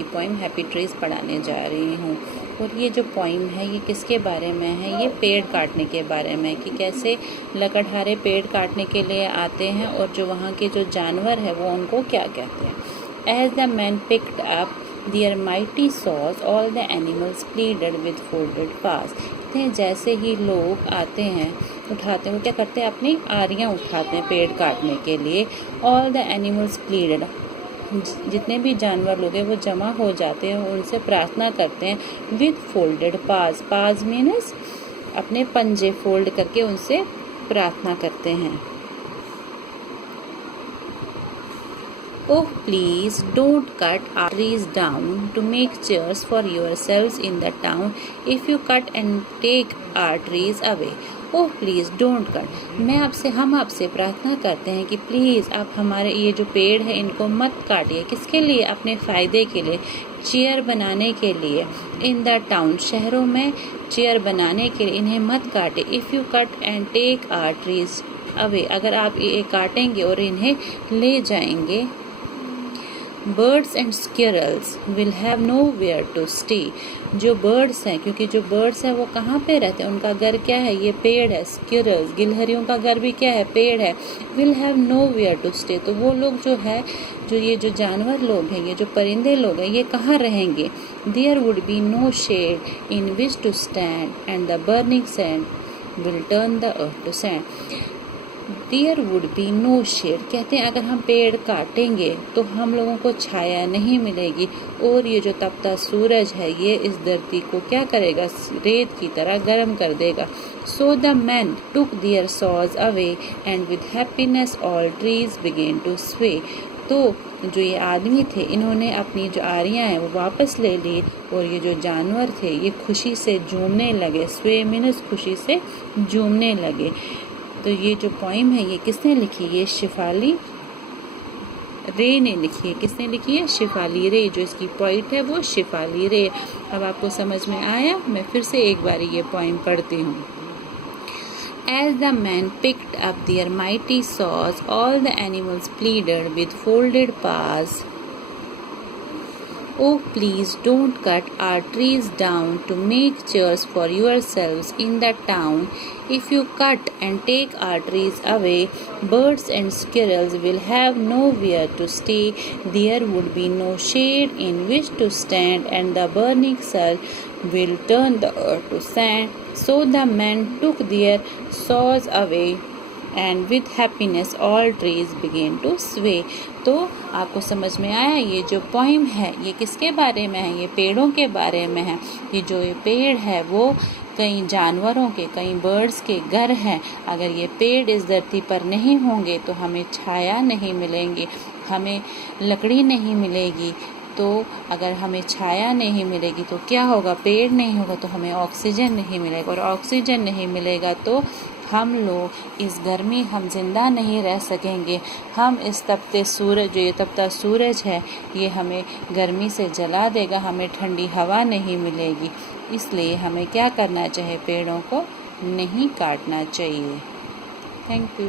की poem happy trees पढ़ाने जा रही हूँ। और ये जो पोइम है ये किसके बारे में है? ये पेड़ काटने के बारे में, कि कैसे लकड़हारे पेड़ काटने के लिए आते हैं और जो वहाँ के जो जानवर है वो उनको क्या कहते हैं। As the men picked up their mighty saws, all the animals pleaded with folded paws. कहते हैं जैसे ही लोग आते हैं, उठाते हैं, वो क्या करते हैं? अपनी आरियाँ उठाते हैं पेड़ काटने के लिए। All the animals pleaded, जितने भी जानवर लोग हैं वो जमा हो जाते हैं और उनसे प्रार्थना करते हैं। विद फोल्डेड पाज, पाज मीन्स अपने पंजे फोल्ड करके उनसे प्रार्थना करते हैं। Oh, please don't cut our trees down to make chairs for yourselves in the town. If you cut and take our trees away. Oh, please don't cut. हम आपसे प्रार्थना करते हैं कि प्लीज़ आप हमारे ये जो पेड़ है इनको मत काटिए। किसके लिए? अपने फ़ायदे के लिए, चेयर बनाने के लिए। इन द टाउन, शहरों में चेयर बनाने के लिए इन्हें मत काटे। If you cut and take our trees away, अगर आप ये काटेंगे और इन्हें ले जाएंगे। Birds and squirrels will have nowhere to stay, जो बर्ड्स हैं, क्योंकि जो बर्ड्स हैं वो कहाँ पे रहते हैं? उनका घर क्या है? ये पेड़ है। स्क्विरल्स, गिलहरियों का घर भी क्या है? पेड़ है। Will have nowhere to stay, तो वो लोग जो है, जो ये जो जानवर लोग हैं, ये जो परिंदे लोग हैं, ये कहाँ रहेंगे? There would be no shade in which to stand and the burning sand will turn the earth to sand. There would be no shade, कहते हैं अगर हम पेड़ काटेंगे तो हम लोगों को छाया नहीं मिलेगी और ये जो तपता सूरज है ये इस धरती को क्या करेगा? रेत की तरह गर्म कर देगा। So the man took their saws away and with happiness all trees begin to sway. तो जो ये आदमी थे इन्होंने अपनी जो आरियाँ हैं वो वापस ले ली और ये जो जानवर थे ये खुशी से झूमने लगे। स्वे मीन्स खुशी से झूमने लगे। तो ये जो पोइम है ये किसने लिखी? ये शेफाली रे ने लिखी है। किसने लिखी है? शेफाली रे। जो इसकी पोइट है वो शेफाली रे। अब आपको समझ में आया? मैं फिर से एक बार ये पोइम पढ़ती हूँ। As the men picked up their mighty saws, all the animals pleaded with folded paws. Oh, please don't cut our trees down to make chairs for yourselves in the town. If you cut and take our trees away, birds and squirrels will have nowhere to stay. There would be no shade in which to stand, and the burning sun will turn the earth to sand. So the men took their saws away, and with happiness all trees began to sway. तो आपको समझ में आया? ये जो poem है ये किसके बारे में है? ये पेड़ों के बारे में है। ये जो ये पेड़ है वो कई जानवरों के, कई बर्ड्स के घर हैं। अगर ये पेड़ इस धरती पर नहीं होंगे तो हमें छाया नहीं मिलेंगी, हमें लकड़ी नहीं मिलेगी। तो अगर हमें छाया नहीं मिलेगी तो क्या होगा? पेड़ नहीं होगा तो हमें ऑक्सीजन नहीं मिलेगा, और ऑक्सीजन नहीं मिलेगा तो हम लोग इस गर्मी हम जिंदा नहीं रह सकेंगे। हम इस तपते सूरज, जो ये तपता सूरज है ये हमें गर्मी से जला देगा, हमें ठंडी हवा नहीं मिलेगी। इसलिए हमें क्या करना चाहिए? पेड़ों को नहीं काटना चाहिए। Thank you.